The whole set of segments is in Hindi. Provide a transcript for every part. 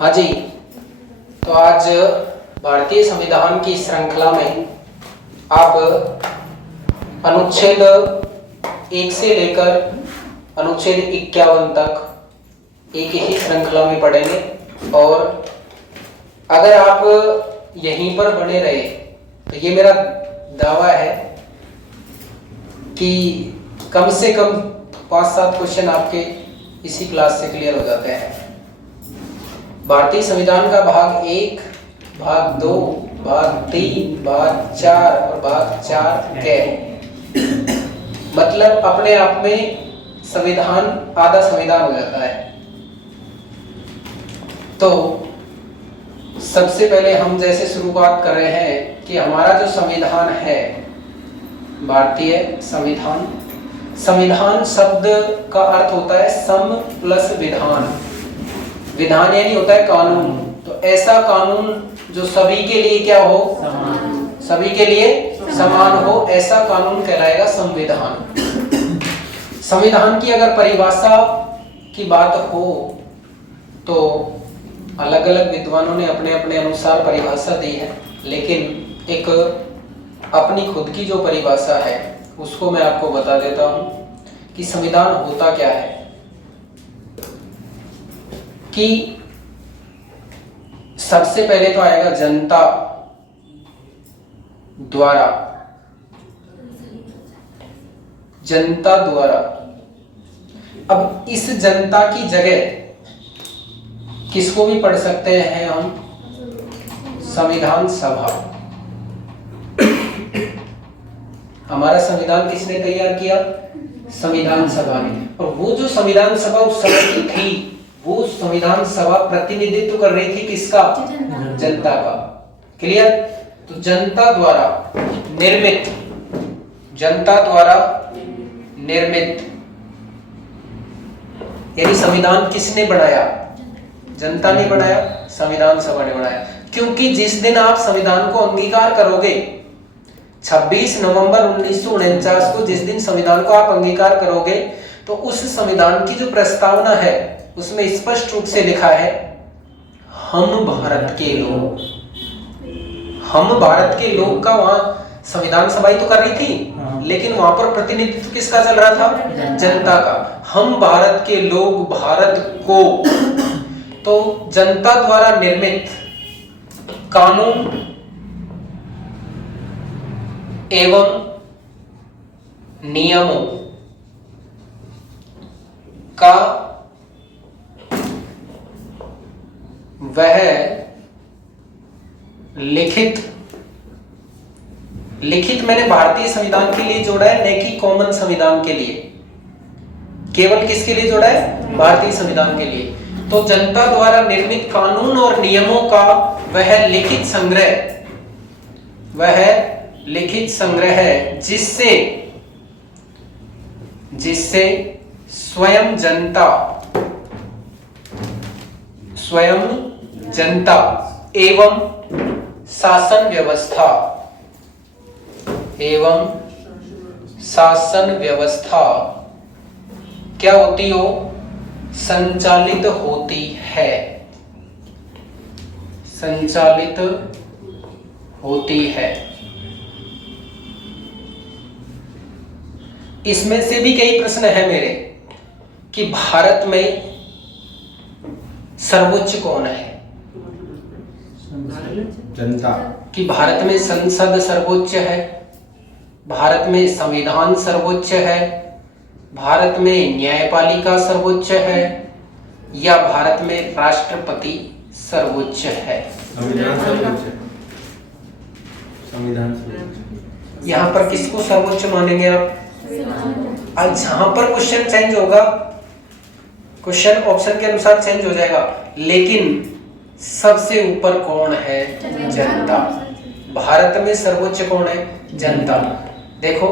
हाँ जी, तो आज भारतीय संविधान की श्रृंखला में आप अनुच्छेद 1 से लेकर अनुच्छेद 51 तक एक ही श्रृंखला में पढ़ेंगे। और अगर आप यहीं पर बने रहे तो ये मेरा दावा है कि कम से कम 5-7 क्वेश्चन आपके इसी क्लास से क्लियर हो जाते हैं। भारतीय संविधान का भाग 1, भाग 2, भाग 3, भाग 4 और भाग 4 के मतलब अपने आप में संविधान आधा संविधान हो जाता है। तो सबसे पहले हम जैसे शुरुआत कर रहे हैं कि हमारा जो संविधान है, भारतीय संविधान, संविधान शब्द का अर्थ होता है सम प्लस विधान। विधान यानी होता है कानून। तो ऐसा कानून जो सभी के लिए क्या हो, सभी के लिए समान हो, ऐसा कानून कहलाएगा संविधान। संविधान की अगर परिभाषा की बात हो तो अलग अलग विद्वानों ने अपने अपने अनुसार परिभाषा दी है, लेकिन एक अपनी खुद की जो परिभाषा है उसको मैं आपको बता देता हूं कि संविधान होता क्या है। कि सबसे पहले तो आएगा जनता द्वारा, जनता द्वारा। अब इस जनता की जगह किसको भी पढ़ सकते हैं हम, संविधान सभा। हमारा संविधान किसने तैयार किया, संविधान सभा ने। और वो जो संविधान सभा उस समय की थी, वो संविधान सभा प्रतिनिधित्व कर रही थी किसका, जनता का। क्लियर। तो जनता द्वारा निर्मित, जनता द्वारा निर्मित यानी संविधान किसने बनाया, जनता ने बनाया, संविधान सभा ने बनाया। क्योंकि जिस दिन आप संविधान को अंगीकार करोगे, 26 नवंबर 1949 को जिस दिन संविधान को आप अंगीकार करोगे, तो उस संविधान की जो प्रस्तावना है उसमें स्पष्ट रूप से लिखा है हम भारत के लोग। हम भारत के लोग का वहां संविधान सभा ही तो कर रही थी, लेकिन वहां पर प्रतिनिधित्व किसका चल रहा था, जनता का। हम भारत के लोग भारत को। तो जनता द्वारा निर्मित कानून एवं नियमों का वह लिखित मैंने भारतीय संविधान के लिए जोड़ा है, न कि कॉमन संविधान के लिए। केवल किसके लिए जोड़ा है, भारतीय संविधान के लिए। तो जनता द्वारा निर्मित कानून और नियमों का वह लिखित संग्रह, वह लिखित संग्रह है जिससे स्वयं जनता एवं शासन व्यवस्था क्या होती हो, संचालित होती है, संचालित होती है। इसमें से भी कई प्रश्न है मेरे कि भारत में सर्वोच्च कौन है, जनता। कि भारत में संसद सर्वोच्च है, भारत में संविधान सर्वोच्च है, भारत में न्यायपालिका सर्वोच्च है, या भारत में राष्ट्रपति सर्वोच्च है। संविधान सर्वोच्च है, संविधान सर्वोच्च। यहाँ पर किसको सर्वोच्च मानेंगे आप? आज जहां पर क्वेश्चन चेंज होगा, क्वेश्चन ऑप्शन के अनुसार चेंज हो जाएगा, लेकिन सबसे ऊपर कौन है, जनता। भारत में सर्वोच्च कौन है, जनता। देखो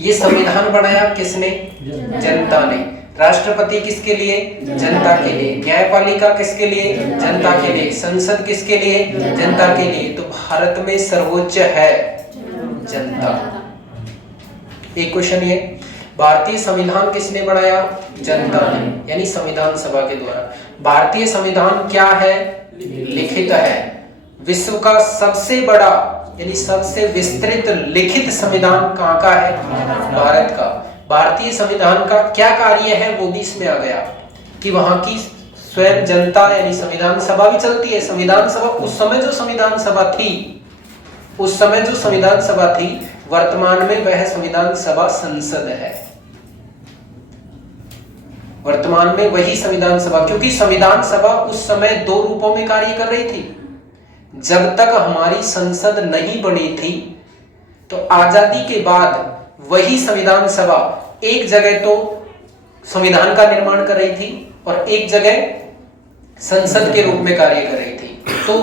ये संविधान बनाया किसने, जनता ने। राष्ट्रपति किसके लिए, जनता के लिए। न्यायपालिका किसके लिए, जनता के लिए। संसद किसके लिए, जनता के लिए। तो भारत में सर्वोच्च है जनता। एक क्वेश्चन ये, भारतीय संविधान किसने बनाया, जनता ने, यानी संविधान सभा के द्वारा। भारतीय संविधान क्या है? लिखित है। विश्व का सबसे बड़ा यानी सबसे विस्तृत लिखित संविधान कहाँ का है? भारत का। भारतीय संविधान का क्या कार्य है वो भी इसमें आ गया कि वहां की स्वयं जनता यानी संविधान सभा भी चलती है। संविधान सभा उस समय जो संविधान सभा थी, वर्तमान में वह संविधान सभा संसद है। वर्तमान में वही संविधान सभा, क्योंकि संविधान सभा उस समय दो रूपों में कार्य कर रही थी। जब तक हमारी संसद नहीं बनी थी तो आजादी के बाद वही संविधान सभा एक जगह तो संविधान का निर्माण कर रही थी और एक जगह संसद के रूप में कार्य कर रही थी। तो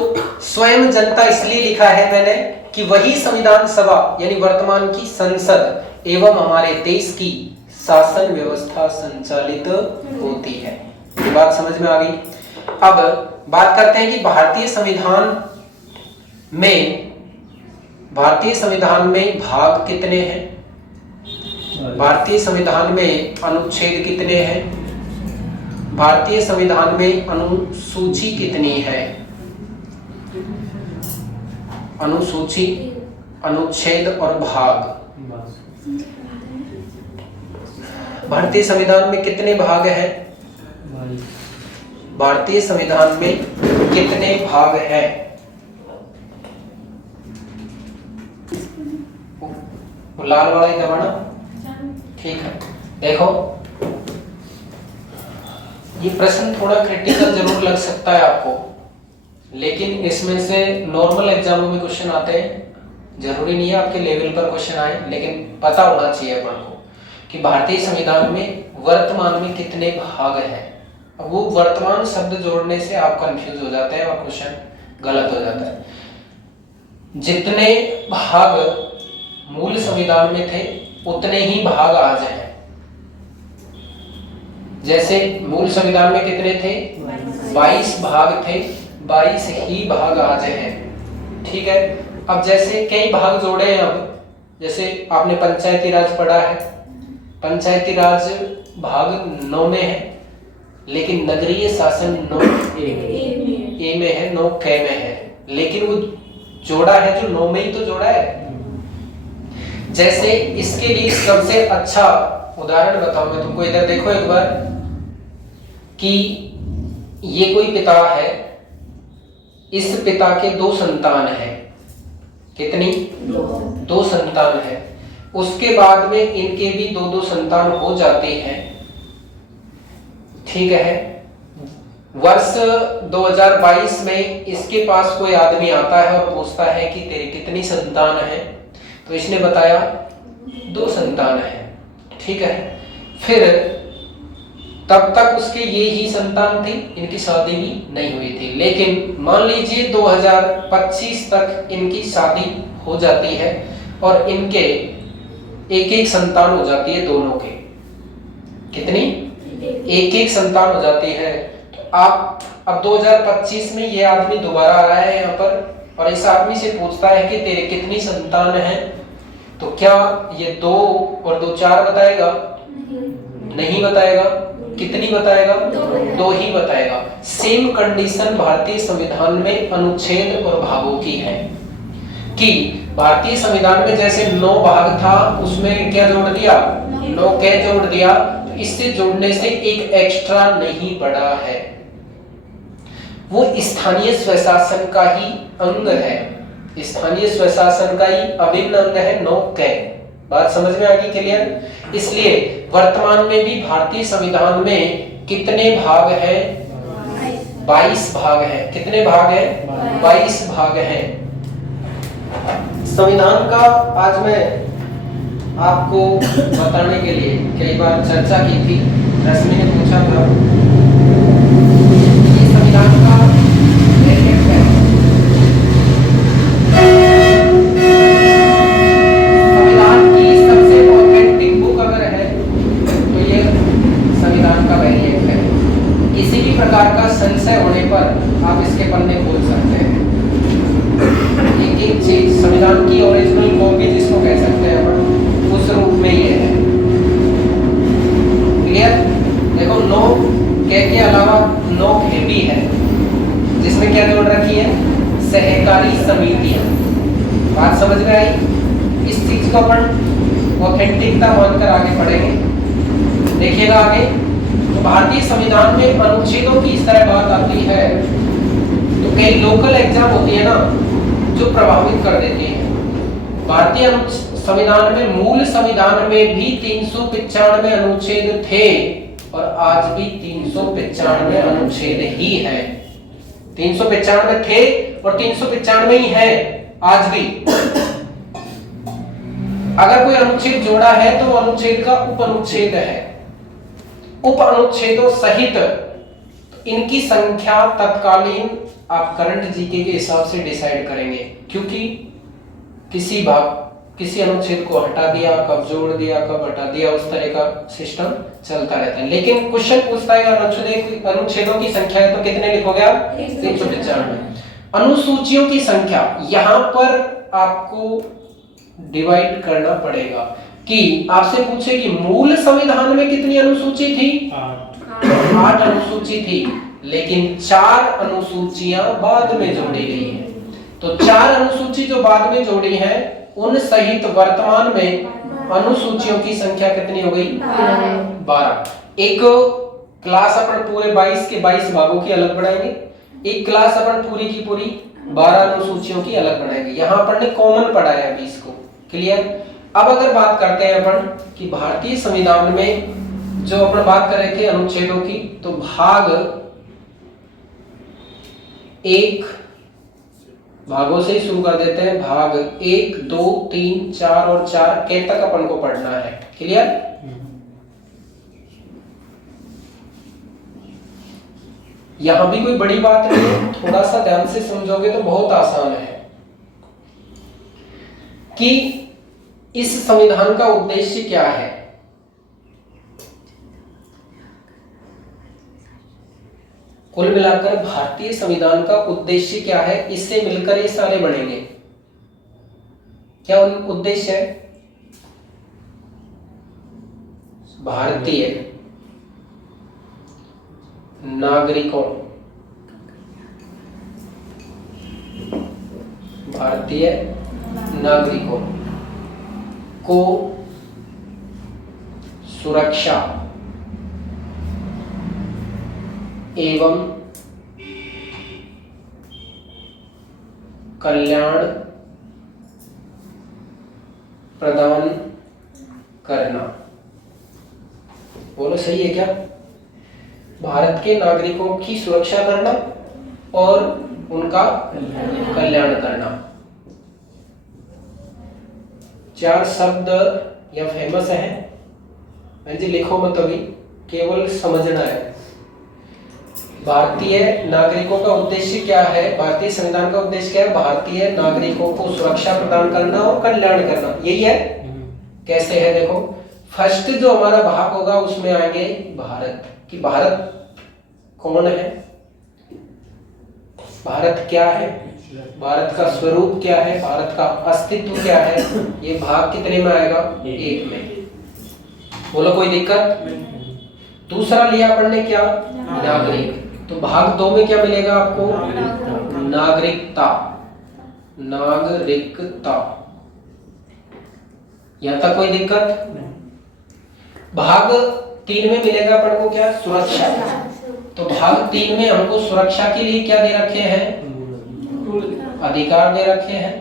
स्वयं जनता इसलिए लिखा है मैंने कि वही संविधान सभा यानी वर्तमान की संसद एवं हमारे देश की शासन व्यवस्था संचालित होती है। ये बात समझ में आ गई। अब बात करते हैं कि भारतीय संविधान में भाग कितने हैं? भारतीय संविधान में अनुच्छेद कितने हैं? भारतीय संविधान में अनुसूची कितनी है? अनुसूची, अनुच्छेद और भाग। भारतीय संविधान में कितने भाग हैं? भारतीय संविधान में कितने भाग हैं? लाल वाला ही दबाना, ठीक है। देखो ये प्रश्न थोड़ा क्रिटिकल जरूर लग सकता है आपको, लेकिन इसमें से नॉर्मल एग्जामों में क्वेश्चन आते हैं। जरूरी नहीं है आपके लेवल पर क्वेश्चन आए, लेकिन पता होना चाहिए अपन को कि भारतीय संविधान में वर्तमान में कितने भाग हैं। अब वो वर्तमान शब्द जोड़ने से आप कंफ्यूज हो जाते हैं और क्वेश्चन गलत हो जाता है। जितने भाग मूल संविधान में थे उतने ही भाग आज हैं। जैसे मूल संविधान में कितने थे? 22 भाग थे, 22 ही भाग आज हैं, ठीक है। अब जैसे कई भाग जोड़े हैं, अब जैसे आपने पंचायती राज पढ़ा है, पंचायती राज भाग 9 में है, लेकिन नगरीय शासन 9 ए में है, 9 क में है, लेकिन वो जोड़ा है जो 9 में ही तो जोड़ा है। जैसे इसके लिए सबसे अच्छा उदाहरण बताऊं मैं तुमको, इधर देखो एक बार कि ये कोई पिता है, इस पिता के 2 संतान हैं। कितनी? 2 संतान है। उसके बाद में इनके भी 2-2 संतान हो जाते हैं, ठीक है। वर्ष 2022 में इसके पास कोई आदमी आता है और पूछता है कि तेरी कितनी संतान है, तो इसने बताया 2 संतान है, ठीक है। फिर तब तक उसके ये ही संतान थे, इनकी शादी भी नहीं हुई थी, लेकिन मान लीजिए 2025 तक इनकी शादी हो जाती है और इनके एक संतान हो जाती है दोनों के। कितनी? एक संतान हो जाती है। तो आप अब 2025 में ये आदमी दोबारा आ रहा है यहाँ पर और इस आदमी से पूछता है कि तेरे कितनी संतान है, तो क्या ये 2 और 2 4 बताएगा? नहीं बताएगा। कितनी बताएगा? 2 ही बताएगा। सेम कंडीशन भारतीय संविधान में अनुच्छेद और भागों की है कि भारतीय संविधान में जैसे 9 भाग था, उसमें क्या जोड़ दिया? 9 क जोड़ दिया। तो इससे जोड़ने से एक एक्स्ट्रा नहीं पड़ा है, वो स्थानीय स्वशासन का ही अंग है, स्थानीय स्वशासन का ही अभिन्न अंग है 9 क। बात समझ में आ गई? क्लियर? इसलिए वर्तमान में भी भारतीय संविधान में कितने भाग हैं? 22 भाग हैं। कितने भाग हैं? 22 भाग हैं। संविधान का आज मैं आपको बताने के लिए कई बार चर्चा की थी। रश्मि ने पूछा था ये संविधान का लेखक है। संविधान की सबसे ऑथेंटिक बुक अगर है तो ये संविधान का वैरिएंट है। किसी भी प्रकार का संशय होने पर आप इसके पन्ने खोल सकते हैं। एक चीज संविधान की ओरिजिनल कॉपी जिसको कह सकते हैं अपन, उस रूप में ये है। क्लियर? देखो 9 के अलावा नोक भी है, जिसमें क्या जोड़ रखी है, सहकारी समितियां। बात समझ में आई? इस चीज को अपन ऑथेंटिकता मानकर आगे पढ़ेंगे। देखिएगा आगे, तो भारतीय संविधान में अनुच्छेदों की इस तरह बात आती है, तो कई लोकल एग्जाम होती है ना जो प्रभावित कर देती है। भारतीय संविधान में, मूल संविधान में भी 395 अनुच्छेद थे और आज भी 395 अनुच्छेद ही है। 395 थे और 395 ही है आज भी। अगर कोई अनुच्छेद जोड़ा है तो अनुच्छेद का उप अनुच्छेद है, उप अनुच्छेदों सहित इनकी संख्या तत्कालीन आप करंट जीके के हिसाब से डिसाइड करेंगे, क्योंकि किसी अनुच्छेद को हटा दिया, कब जोड़ दिया, कब हटा दिया, उस तरह का सिस्टम चलता रहता है। लेकिन क्वेश्चन पूछता है अनुच्छेदों की संख्या है तो कितने लिखोगे आप? 395। अनुसूचियों की संख्या यहां पर आपको डिवाइड करना पड़ेगा कि आपसे पूछे कि मूल संविधान में कितनी अनुसूची थी? 8 अनुसूची थी, लेकिन 4 अनुसूचियां बाद में जोड़ी गई हैं। तो 4 अनुसूची जो बाद में जोड़ी हैं उन सहित वर्तमान में अनुसूचियों की संख्या कितनी हो गई? 12। एक क्लास अपन पूरे 22 के 22 भागों की अलग बढ़ाएंगे, एक क्लास अपन पूरी की पूरी 12 अनुसूचियों की अलग बढ़ाएंगे। यहां अपन ने कॉमन पढ़ाया 20 को। क्लियर? अब अगर बात करते हैं अपन कि भारतीय संविधान में जो अपन बात कर रहे थे अनुच्छेदों की, तो भाग 1 भागों से ही शुरू कर देते हैं। भाग 1, 2, 3, 4 और 4 के तक अपन को पढ़ना है। क्लियर? यहां भी कोई बड़ी बात नहीं है, थोड़ा सा ध्यान से समझोगे तो बहुत आसान है कि इस संविधान का उद्देश्य क्या है। कुल मिलाकर भारतीय संविधान का उद्देश्य क्या है, इससे मिलकर ये सारे बनेंगे। क्या उद्देश्य है? भारतीय नागरिकों को सुरक्षा एवं कल्याण प्रदान करना। बोलो सही है क्या? भारत के नागरिकों की सुरक्षा करना और उनका कल्याण करना। 4 शब्द या फेमस है जी, लिखो मत अभी, केवल समझना है। भारतीय नागरिकों का उद्देश्य क्या है? भारतीय संविधान का उद्देश्य क्या है? भारतीय नागरिकों को सुरक्षा प्रदान करना और कल्याण करना, यही है। कैसे है देखो, फर्स्ट जो हमारा भाग होगा उसमें आएंगे भारत, कि भारत कौन है, भारत क्या है, भारत का स्वरूप क्या है, भारत का अस्तित्व क्या है। ये भाग कितने में आएगा? 1 में। बोलो कोई दिक्कत? दूसरा लिया अपन ने क्या? नागरिक। तो भाग 2 में क्या मिलेगा आपको? नागरिकता। यहां तक कोई दिक्कत? भाग 3 में मिलेगा अपन को क्या? सुरक्षा। तो भाग 3 में हमको सुरक्षा के लिए क्या दे रखे हैं? अधिकार दे रखे हैं।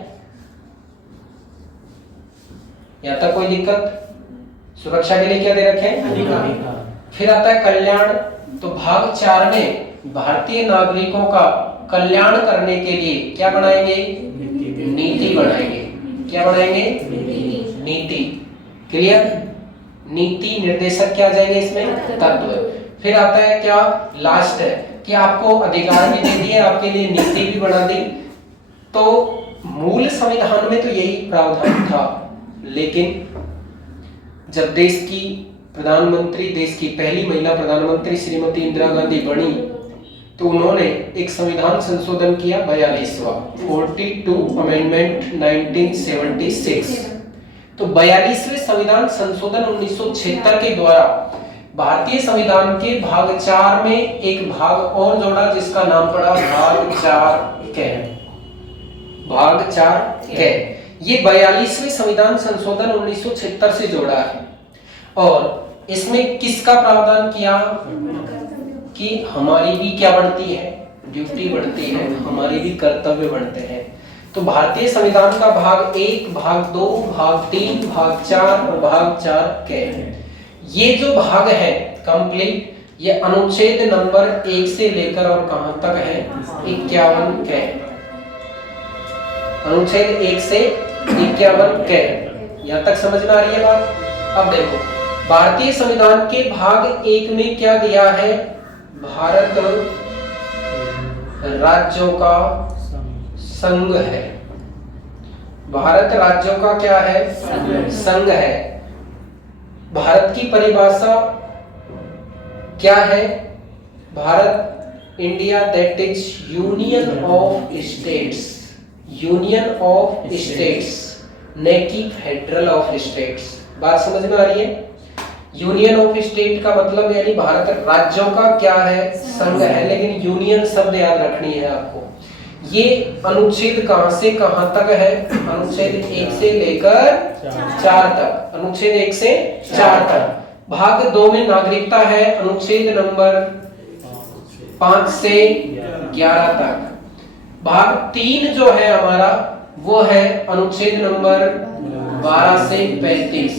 यहां तक कोई दिक्कत? सुरक्षा के लिए क्या दे रखे हैं? अधिकार। फिर आता है कल्याण। तो भाग 4 में भारतीय नागरिकों का कल्याण करने के लिए क्या बनाएंगे? नीति बनाएंगे। क्या बनाएंगे? नीति। क्लियर? नीति निर्देशक क्या आ जाएंगे इसमें? तत्व। फिर आता है क्या? लास्ट है कि आपको अधिकार भी दे दिए, आपके लिए नीति भी बना दी। तो मूल संविधान में तो यही प्रावधान था, लेकिन जब देश की पहली महिला प्रधानमंत्री श्रीमती इंदिरा गांधी बनी, तो उन्होंने एक संविधान संशोधन किया 42वां 42 अमेंडमेंट 1976। तो 42वें संविधान संशोधन 1976 के द्वारा भारतीय संविधान के भाग 4 में एक भाग और जोड़ा जिसका नाम पड़ा भाग 4 क। भाग 4 क ये 42वें संविधान संशोधन 1976 से जोड़ा है और इसमें किसका प्रावधान किया कि हमारी भी क्या बढ़ती है, ड्यूटी बढ़ती है, हमारी भी कर्तव्य बढ़ते हैं। तो भारतीय संविधान का भाग 1, भाग 2, भाग 3, भाग 4 और भाग 4 क ये जो भाग है कंप्लीट, ये अनुच्छेद नंबर 1 से लेकर और कहां तक है 51 क। अनुच्छेद 1 से 51 क, यहां तक समझ में आ रही है बात। अब देखो भारतीय संविधान के भाग 1 में क्या दिया है, भारत राज्यों का संघ है। भारत राज्यों का क्या है, संघ है। भारत की परिभाषा क्या है, Bharat India that is union of states, union of states न कि फेडरल ऑफ स्टेट्स। बात समझ में आ रही है। यूनियन ऑफ स्टेट का मतलब यानी भारत राज्यों का क्या है, संघ है, लेकिन यूनियन शब्द याद रखनी है आपको। ये अनुच्छेद कहां से कहां तक है, अनुच्छेद 1 से लेकर 4 तक, अनुच्छेद 1 से 4 तक। भाग 2 में नागरिकता है, अनुच्छेद नंबर 5 से 11 तक। भाग 3 जो है हमारा वो है अनुच्छेद नंबर 12 से 35,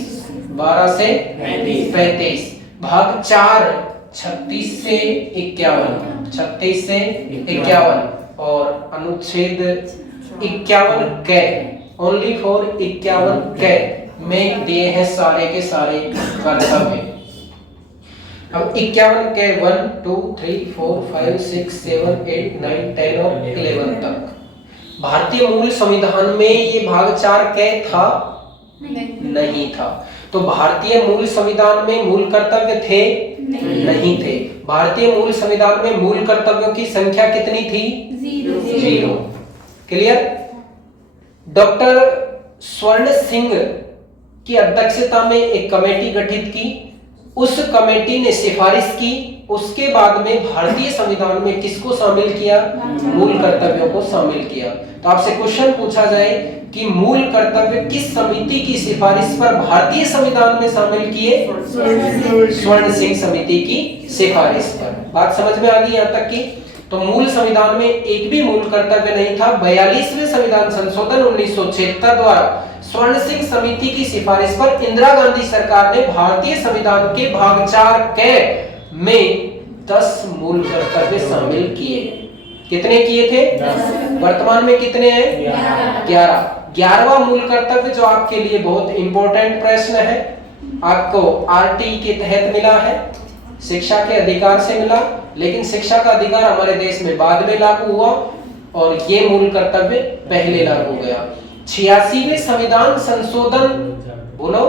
12 से 35। भाग 4 36 से 51, 36 से 51 और अनुच्छेद 51 क ओनली फॉर 51 क में दिए हैं सारे के सारे कर्तव्य। अब 51 के 1 2 3 4 5 6 7 8 9 10 और 11 तक। भारतीय मूल संविधान में ये भाग 4 क था नहीं था। तो भारतीय मूल संविधान में मूल कर्तव्य थे नहीं थे। भारतीय मूल संविधान में मूल कर्तव्यों की संख्या कितनी थी, 0। क्लियर। डॉक्टर स्वर्ण सिंह की अध्यक्षता में एक कमेटी गठित की, उस कमेटी ने सिफारिश की, उसके बाद में भारतीय संविधान में किसको शामिल किया, मूल कर्तव्यों को शामिल किया। तो आपसे क्वेश्चन पूछा जाए कि मूल कर्तव्य किस समिति की सिफारिश पर भारतीय संविधान में शामिल किए, स्वर्ण सिंह समिति की सिफारिश पर। बात समझ में आ गई यहाँ तक की। तो मूल संविधान में एक भी मूल कर्तव्य नहीं था। 42वें संविधान संशोधन 1976 द्वारा स्वर्ण सिंह समिति की सिफारिश पर इंदिरा गांधी सरकार ने भारतीय संविधान के भाग 4 क में 10 मूल कर्तव्य शामिल किए। कितने किए थे, 10। वर्तमान में कितने हैं, 11वां मूल कर्तव्य जो आपके लिए बहुत इंपॉर्टेंट प्रश्न है, आपको आरटी के तहत मिला है, शिक्षा के अधिकार से मिला, लेकिन शिक्षा का अधिकार हमारे देश में बाद में लागू हुआ और ये मूल कर्तव्य पहले लागू हो गया। 86वें संविधान संशोधन बोलो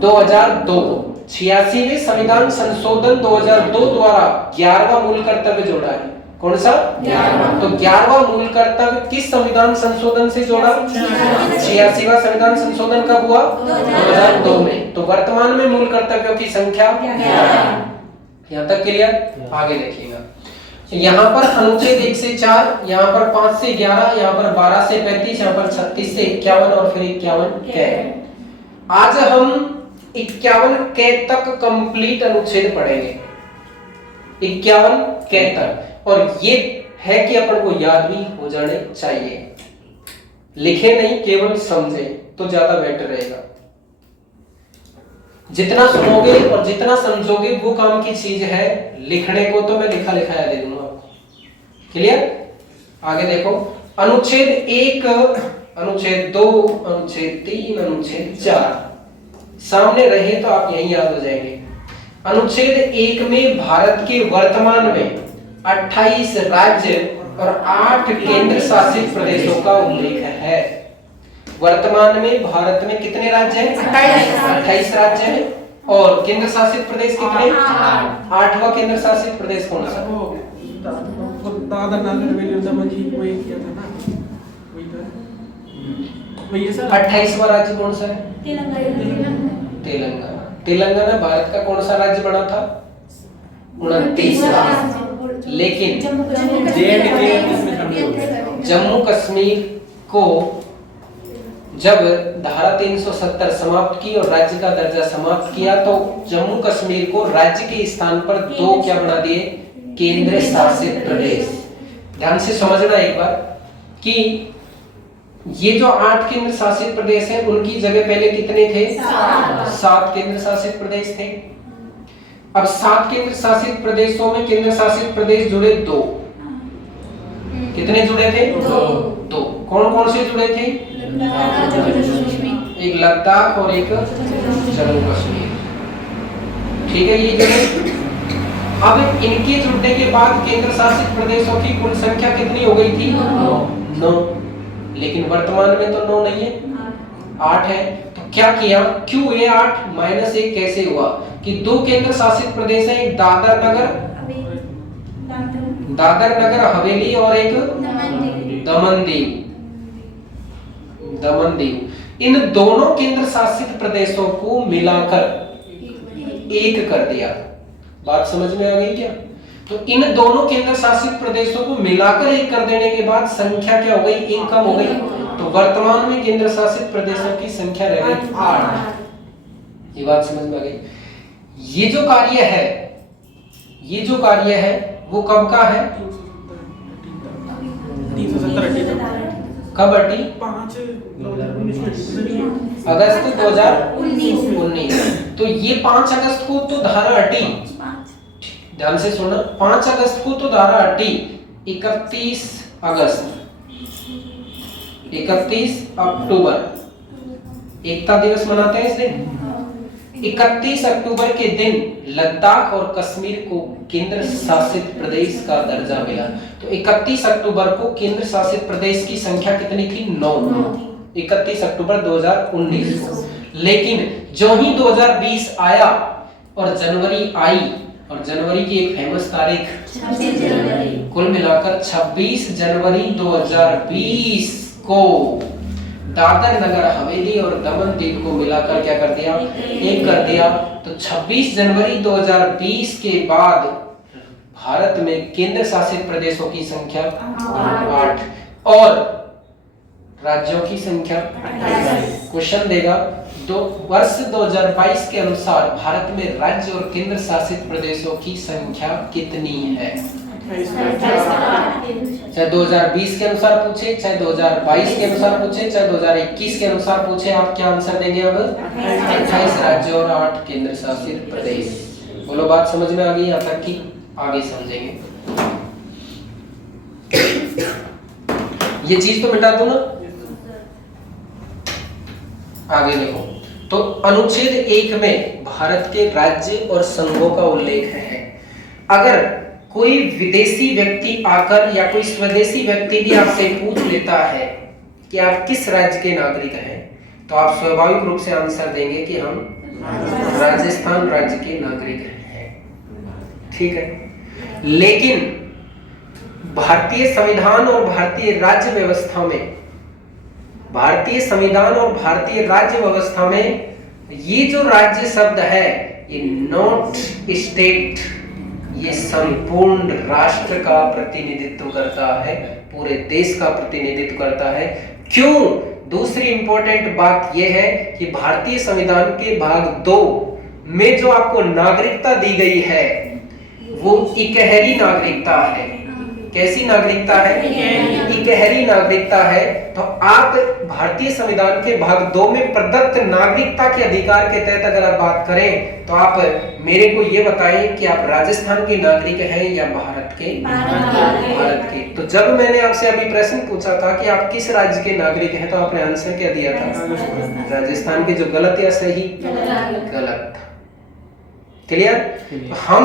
2002, 86वें संविधान संशोधन 2002 द्वारा 11वां मूल कर्तव्य जोड़ा है। कौन सा, 11वां। तो 11वां मूल कर्तव्य किस संविधान संशोधन से जोड़ा, 86वां संविधान संशोधन कब हुआ, 2002 में। तो वर्तमान में मूल कर्तव्यों की संख्या 11। यहाँ तक क्लियर। आगे देखिएगा, यहाँ पर अनुच्छेद 1 से 4, यहाँ पर 5 से 11, यहाँ पर 12 से 35, यहाँ पर 36 से 51 और फिर 51 क। आज हम 51 क तक कंप्लीट अनुच्छेद पढ़ेंगे, 51 क तक। और ये है कि अपन को याद भी हो जाने चाहिए, लिखे नहीं केवल समझे तो ज्यादा बेटर रहेगा। जितना सुनोगे और जितना समझोगे वो काम की चीज है। लिखने को तो मैं लिखा लिखाया दे दूंगा आपको। क्लियर। आगे देखो, अनुच्छेद 1, अनुच्छेद 2, अनुच्छेद 3, अनुच्छेद 4 सामने रहे तो आप यही याद हो जाएंगे। अनुच्छेद 1 में भारत के वर्तमान में 28 राज्य और 8 केंद्र शासित प्रदेशों का उल्लेख है। वर्तमान में भारत में कितने राज्य हैं, 28 राज्य हैं और केंद्र शासित प्रदेश कितने, 8वां केंद्र शासित प्रदेश कौन सा, दादर नगर हवेली दमन जी वही किया था ना, वही सर। 28वां राज्य कौन सा है, तेलंगाना। तेलंगाना भारत का कौन सा राज्य बना था? 29वां। लेकिन जम्मू कश्मीर को जब धारा 370 समाप्त की और राज्य का दर्जा समाप्त किया तो जम्मू कश्मीर को राज्य के स्थान पर 2 क्या बना दिए? केंद्र शासित प्रदेश। ध्यान से समझना एक बार कि ये जो 8 केंद्र शासित प्रदेश हैं उनकी जगह पहले कितने थे? 7 केंद्र शासित प्रदेश थे। अब 7 केंद्र शासित प्रदेशों में केंद्र शासित प्रदेश जुड़े 2। कितने जुड़े थे? 2। कौन कौन से जुड़े थे? एक लद्दाख और एक जम्मू कश्मीर। ठीक है, ये जुड़े। अब इनके जुड़ने के बाद केंद्र शासित प्रदेशों की कुल संख्या कितनी हो गई थी? 9। लेकिन वर्तमान में तो 9 नहीं है, 8 है। तो क्या किया? क्यों ये 8 माइनस 1 कैसे हुआ कि 2 केंद्र शासित प्रदेश हैं, एक दादर नगर हवेली और एक दमन दीव। इन दोनों केंद्र शासित प्रदेशों को मिलाकर एक कर दिया। बात समझ में आ गई क्या? तो इन दोनों केंद्र शासित प्रदेशों को मिलाकर एक कर देने के बाद संख्या क्या हो गई? 1 कम हो गई। तो वर्तमान में केंद्र शासित प्रदेशों की संख्या रह गई 8। ये बात समझ में आ गई? ये जो कार्य है वो कब का है? 370 कब हटी? 5 अगस्त 2019। तो ये 5 अगस्त को तो धारा हटी। ध्यान से सुनना, 5 अगस्त को तो धारा हटी। 31 अक्टूबर एकता दिवस मनाते हैं इस दिन। 31 अक्टूबर के दिन लद्दाख और कश्मीर को केंद्र शासित प्रदेश का दर्जा मिला। तो 31 अक्टूबर को केंद्र शासित प्रदेश की संख्या कितनी थी? 9। 31 अक्टूबर 2019 को। लेकिन जो ही 2020 आया और जनवरी आई, और जनवरी की एक फेमस तारीख 26 जनवरी, कुल मिलाकर 26 जनवरी 2020 को दादर नगर हवेली और दमन दीव को मिलाकर क्या कर दिया? एक कर दिया। तो 26 जनवरी 2020 के बाद भारत में केंद्र शासित प्रदेशों की संख्या 8 और राज्यों की संख्या 28। क्वेश्चन देगा वर्ष 2022 के अनुसार भारत में राज्य और केंद्र शासित प्रदेशों की संख्या कितनी है? चाहे 2020 के अनुसार पूछे, चाहे 2022 के अनुसार पूछे, चाहे 2021 के अनुसार पूछे, आप क्या आंसर देंगे? अब 28 राज्य और 8 केंद्र शासित प्रदेश। बोलो, बात समझ में आ गई? यहाँ तक कि आगे समझेंगे। ये चीज तो मिटा दो ना, आगे देखो। तो अनुच्छेद 1 में भारत के राज्य और संघों का उल्लेख है। अगर कोई विदेशी व्यक्ति आकर या कोई स्वदेशी व्यक्ति भी आपसे पूछ लेता है कि आप किस राज्य के नागरिक हैं, तो आप स्वाभाविक रूप से आंसर देंगे कि हम राजस्थान राज्य के नागरिक हैं। ठीक है, लेकिन भारतीय संविधान और भारतीय राज्य व्यवस्था में ये जो राज्य शब्द है, ये नॉट स्टेट, ये संपूर्ण राष्ट्र का प्रतिनिधित्व करता है, पूरे देश का प्रतिनिधित्व करता है। क्यों? दूसरी इंपॉर्टेंट बात यह है कि भारतीय संविधान के भाग 2 में जो आपको नागरिकता दी गई है वो इकहरी नागरिकता है। कैसी नागरिकता है? इकहरी नागरिकता है। तो आप भारतीय संविधान के भाग 2 में प्रदत्त नागरिकता के अधिकार के तहत अगर आप बात करें तो आप मेरे को ये बताएं कि आप राजस्थान के नागरिक हैं या भारत के? भारत के। तो जब मैंने आपसे अभी प्रश्न पूछा था कि आप किस राज्य के नागरिक हैं, तो आपने आंसर क्या दिया था? राजस्थान के। जो गलत या सही? गलत था। क्लियर? हम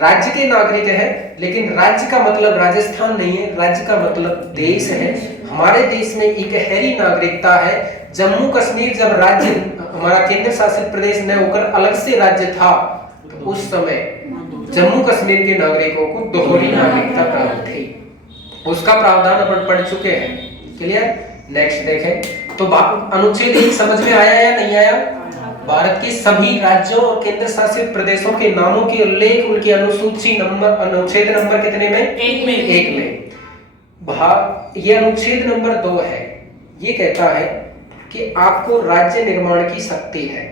राज्य के नागरिक हैं, लेकिन राज्य का मतलब राजस्थान नहीं है, राज्य का मतलब देश है। हमारे देश में इकहरी नागरिकता है। जम्मू कश्मीर जब राज्य हमारा केंद्र शासित प्रदेश न होकर अलग से राज्य था, तो उस समय जम्मू कश्मीर के नागरिकों को दोहरी नागरिकता प्राप्त थी। उसका प्रावधान अपन पढ़ चुके हैं। क्लियर? नेक्स्ट देखें। तो अनुच्छेद 1 समझ में आया या नहीं आया? भारत के सभी राज्यों और केंद्र शासित प्रदेशों के नामों के उल्लेख उनकी अनुसूची नंबर अनुच्छेद नंबर कितने में? एक में। ये अनुच्छेद नंबर 2 है। ये कहता है कि आपको राज्य निर्माण की शक्ति है।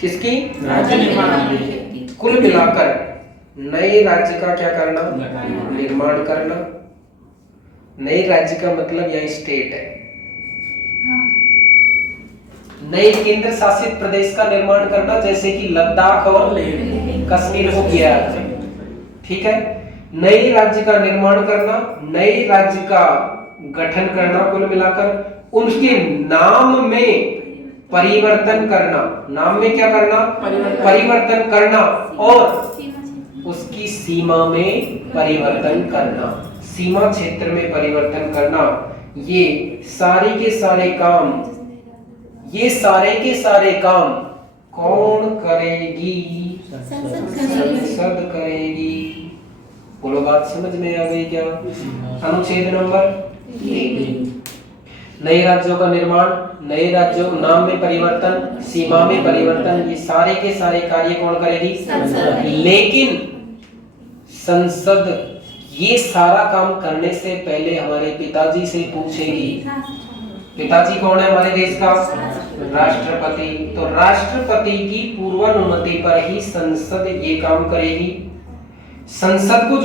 किसकी? राज्य निर्माण की। कुल मिलाकर नए राज्य का क्या करना? निर्माण करना। नए राज्य का मतलब यह स्टेट है। नए केंद्र शासित प्रदेश का निर्माण करना, जैसे कि लद्दाख और कश्मीर को किया। ठीक है। नए राज्य का निर्माण करना, नए राज्य का गठन करना, कुल मिलाकर उनके नाम में परिवर्तन करना। नाम में क्या करना? परिवर्तन करना और उसकी सीमा में परिवर्तन करना, सीमा क्षेत्र में परिवर्तन करना। ये सारे के सारे काम कौन करेगी? संसद करेगी। बोलो, बात समझ में आ गई क्या? अनुच्छेद नंबर 1। नए राज्यों का निर्माण, नए राज्यों नाम में परिवर्तन, सीमा में परिवर्तन, ये सारे के सारे कार्य कौन करेगी? संसद। लेकिन संसद ये सारा काम करने से पहले हमारे पिताजी से पूछेगी। पिताजी कौन है हमारे देश का? राष्ट्रपति। तो राष्ट्रपति की पूर्वानुमति पर ही संसद ये काम करेगी। संसद को